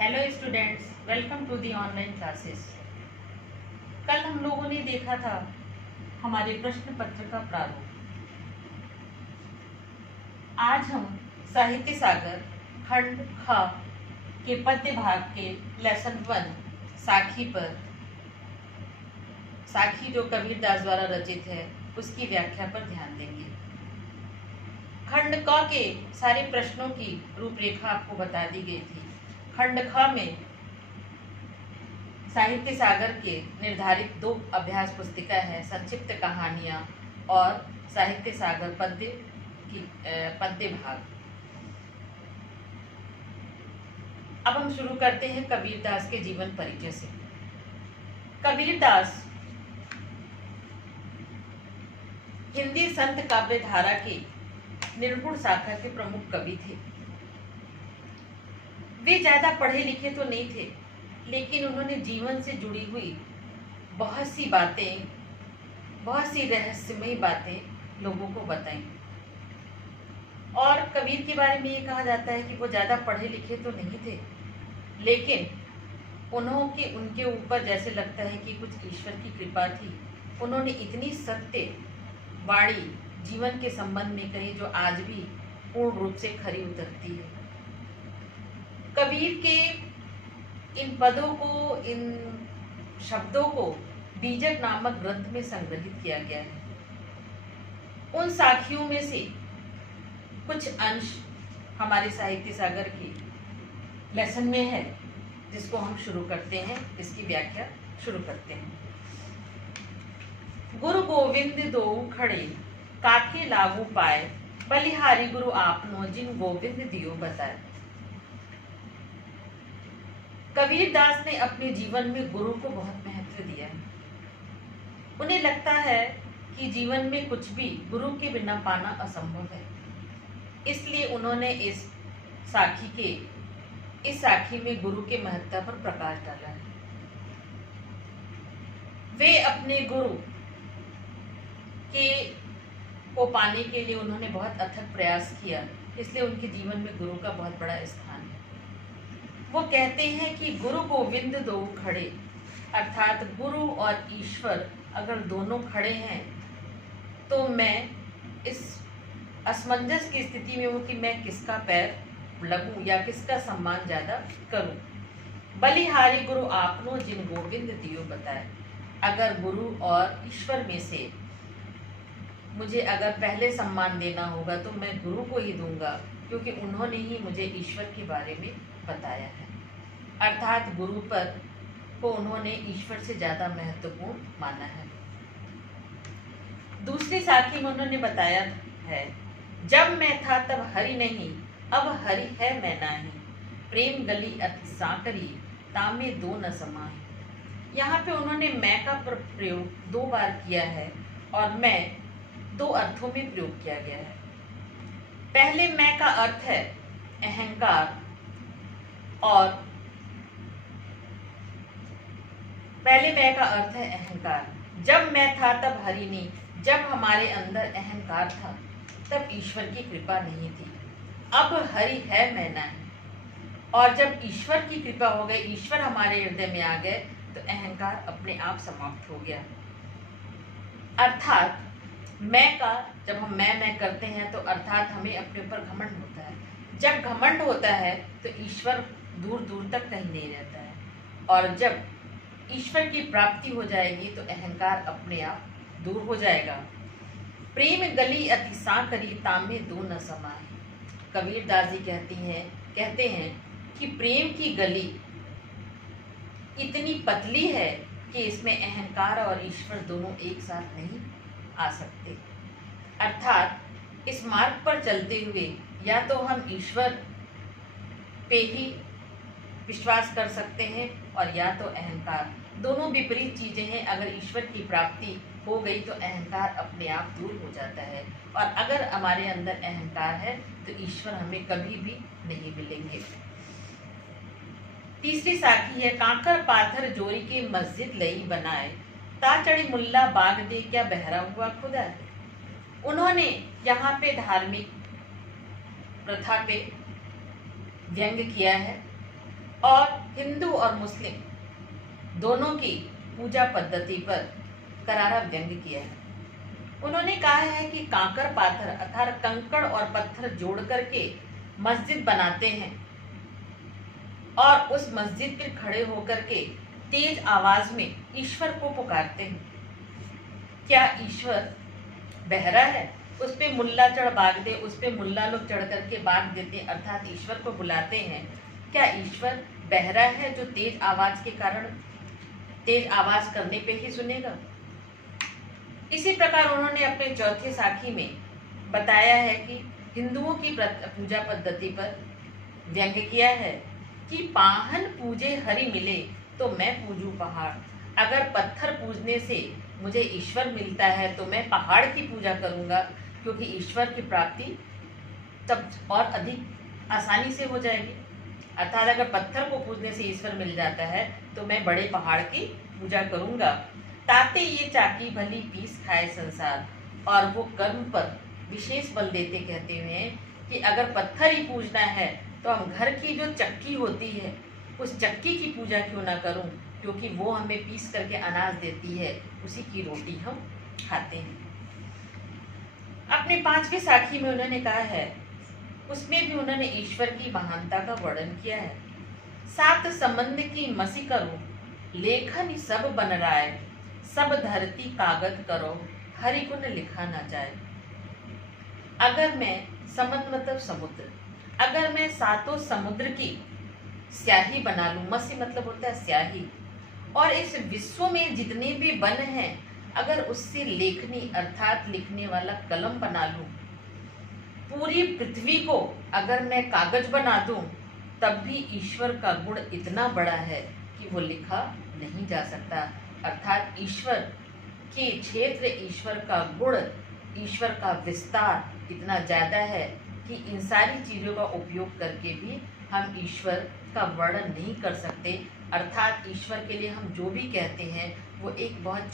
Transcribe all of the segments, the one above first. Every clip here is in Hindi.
Hello students, welcome to the online classes. कल हम लोगों ने देखा था हमारे प्रश्न पत्र का प्रारूप। आज हम साहित्य सागर खंड ख के पद्य भाग के लेसन 1 साखी पर, साखी जो कबीर दास द्वारा रचित है, उसकी व्याख्या पर ध्यान देंगे। खंड क के सारे प्रश्नों की रूपरेखा आपको बता दी गई थी। खंड ख में साहित्य सागर के निर्धारित 2 अभ्यास पुस्तिका है, संक्षिप्त कहानियां और साहित्य सागर पद्य भाग। अब हम शुरू करते हैं कबीर दास के जीवन परिचय से। कबीर दास हिंदी संत काव्य धारा के निर्गुण शाखा के प्रमुख कवि थे। वे ज्यादा पढ़े लिखे तो नहीं थे, लेकिन उन्होंने जीवन से जुड़ी हुई बहुत सी बातें, बहुत सी रहस्यमयी बातें लोगों को बताई। और कबीर के बारे में ये कहा जाता है कि वो ज़्यादा पढ़े लिखे तो नहीं थे, लेकिन उनके ऊपर जैसे लगता है कि कुछ ईश्वर की कृपा थी। उन्होंने इतनी सत्य वाणी जीवन के संबंध में कही जो आज भी पूर्ण रूप से खरी उतरती है। कबीर के इन पदों को, इन शब्दों को बीजक नामक ग्रंथ में संग्रहित किया गया है। उन साखियों में से कुछ अंश हमारे साहित्य सागर की लेसन में है, जिसको हम शुरू करते हैं, इसकी व्याख्या शुरू करते हैं। गुरु गोविंद दो खड़े काके लागू पाए, बलिहारी गुरु आपनो जिन गोविंद दियो बताए। कबीर दास ने अपने जीवन में गुरु को बहुत महत्व दिया है। उन्हें लगता है कि जीवन में कुछ भी गुरु के बिना पाना असंभव है, इसलिए उन्होंने इस साखी में गुरु के महत्व पर प्रकाश डाला है। वे अपने गुरु को पाने के लिए उन्होंने बहुत अथक प्रयास किया, इसलिए उनके जीवन में गुरु का बहुत बड़ा स्थान है। वो कहते हैं कि गुरु गोविंद दो खड़े, अर्थात गुरु और ईश्वर अगर दोनों खड़े हैं तो मैं इस असमंजस की स्थिति में हूँ कि मैं किसका पैर लगूं या किसका सम्मान ज़्यादा करूं। बलिहारी गुरु आपनो जिन गोविंद दियो बताए। अगर गुरु और ईश्वर में से मुझे अगर पहले सम्मान देना होगा तो मैं गुरु को ही दूंगा, क्योंकि उन्होंने ही मुझे ईश्वर के बारे में बताया है। अर्थात गुरु पर को उन्होंने ईश्वर से ज़्यादा महत्वपूर्ण माना है। दूसरी साखी में उन्होंने बताया है, जब मैं था तब हरि नहीं, अब हरि है मैं नाही, प्रेम गली अति सांकरी, तामे दो न समाही। यहाँ पे उन्होंने मैं का प्रयोग 2 बार किया है और मैं 2 अर्थों में प्रयोग किया गया है। पहले मैं का अर्थ है अहंकार, और पहले मैं का अर्थ है अहंकार। जब मैं था तब हरि नहीं, जब हमारे अंदर अहंकार था तब ईश्वर की कृपा नहीं थी। अब हरि है मैं नहीं, और जब ईश्वर की कृपा हो गई, ईश्वर हमारे हृदय में आ गए, तो अहंकार अपने आप समाप्त हो गया। अर्थात मैं का जब हम मैं करते हैं तो अर्थात हमें अपने ऊपर घमंड होता है। जब घमंड होता है तो ईश्वर दूर दूर तक कहीं नहीं रहता है, और जब ईश्वर की प्राप्ति हो जाएगी तो अहंकार अपने आप दूर हो जाएगा। प्रेम गली अति सांकरी, तामे दो न समाए। कबीर दास जी कहते हैं कि प्रेम की गली इतनी पतली है कि इसमें अहंकार और ईश्वर दोनों एक साथ नहीं आ सकते। अर्थात इस मार्ग पर चलते हुए या तो हम ईश्वर पे ही विश्वास कर सकते हैं, और या तो अहंकार। दोनों विपरीत चीजें हैं। अगर ईश्वर की प्राप्ति हो गई तो अहंकार अपने आप दूर हो जाता है, और अगर हमारे अंदर अहंकार है तो ईश्वर हमें कभी भी नहीं मिलेंगे। तीसरी साखी है, कांकर पाथर जोरी के मस्जिद लई बनाए, ता चढ़ी मुल्ला बाग दे क्या बहरा हुआ खुदा है। उन्होंने यहाँ पे धार्मिक प्रथा पे व्यंग किया है और हिंदू और मुस्लिम दोनों की पूजा पद्धति पर करारा व्यंग्य किया है। उन्होंने कहा है कि कांकर पाथर अर्थात कंकड़ और पत्थर जोड़ करके मस्जिद बनाते हैं और उस मस्जिद पर खड़े होकर के तेज आवाज में ईश्वर को पुकारते हैं। क्या ईश्वर बहरा है? उस पे मुल्ला चढ़ बाग दे, उस पे मुल्ला लोग चढ़ करके बाग देते अर्थात ईश्वर को बुलाते हैं। क्या ईश्वर बहरा है जो तेज आवाज के कारण तेज आवाज करने पे ही सुनेगा? इसी प्रकार उन्होंने अपने चौथे साखी में बताया है कि हिंदुओं की पूजा पद्धति पर व्यंग्य किया है कि पाहन पूजे हरि मिले तो मैं पूजू पहाड़। अगर पत्थर पूजने से मुझे ईश्वर मिलता है तो मैं पहाड़ की पूजा करूंगा, क्योंकि ईश्वर की प्राप्ति तब और अधिक आसानी से हो जाएगी। अर्थात अगर पत्थर को पूजने से ईश्वर मिल जाता है तो मैं बड़े पहाड़ की पूजा करूंगा। ताते ये चाकी भली पीस खाए संसार। और वो कर्म पर विशेष बल देते कहते हैं कि अगर पत्थर ही पूजना है तो हम घर की जो चक्की होती है उस चक्की की पूजा क्यों ना करूं, क्योंकि वो हमें पीस करके अनाज देती है, उसी की रोटी हम खाते हैं। अपने पांचवी साखी में उन्होंने कहा है, उसमें भी उन्होंने ईश्वर की महानता का वर्णन किया है। सात संबंध की मसी करो, लेखन सब बन राय, सब धरती कागज करो, हरि गुण लिखा ना जाए। अगर मैं संबंध मतलब समुद्र, अगर मैं सातों समुद्र की स्याही बना लूं, मसी मतलब होता है स्याही, और इस विश्व में जितने भी वन हैं अगर उससे लेखनी अर्थात लिखने वाला कलम बना लूं, पूरी पृथ्वी को अगर मैं कागज बना दूं, तब भी ईश्वर का गुण इतना बड़ा है कि वो लिखा नहीं जा सकता। अर्थात ईश्वर के क्षेत्र, ईश्वर का गुण, ईश्वर का विस्तार इतना ज़्यादा है कि इन सारी चीज़ों का उपयोग करके भी हम ईश्वर का वर्णन नहीं कर सकते। अर्थात ईश्वर के लिए हम जो भी कहते हैं वो एक बहुत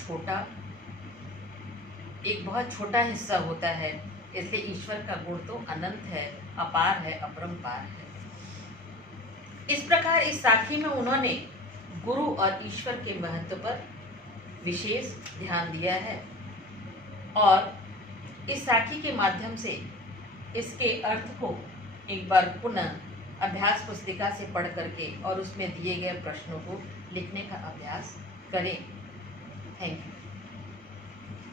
छोटा हिस्सा होता है। इसलिए ईश्वर का गुण तो अनंत है, अपार है, अपरंपार है। इस प्रकार इस साखी में उन्होंने गुरु और ईश्वर के महत्व पर विशेष ध्यान दिया है और इस साखी के माध्यम से इसके अर्थ को एक बार पुनः अभ्यास पुस्तिका से पढ़ करके और उसमें दिए गए प्रश्नों को लिखने का अभ्यास करें। Thank you.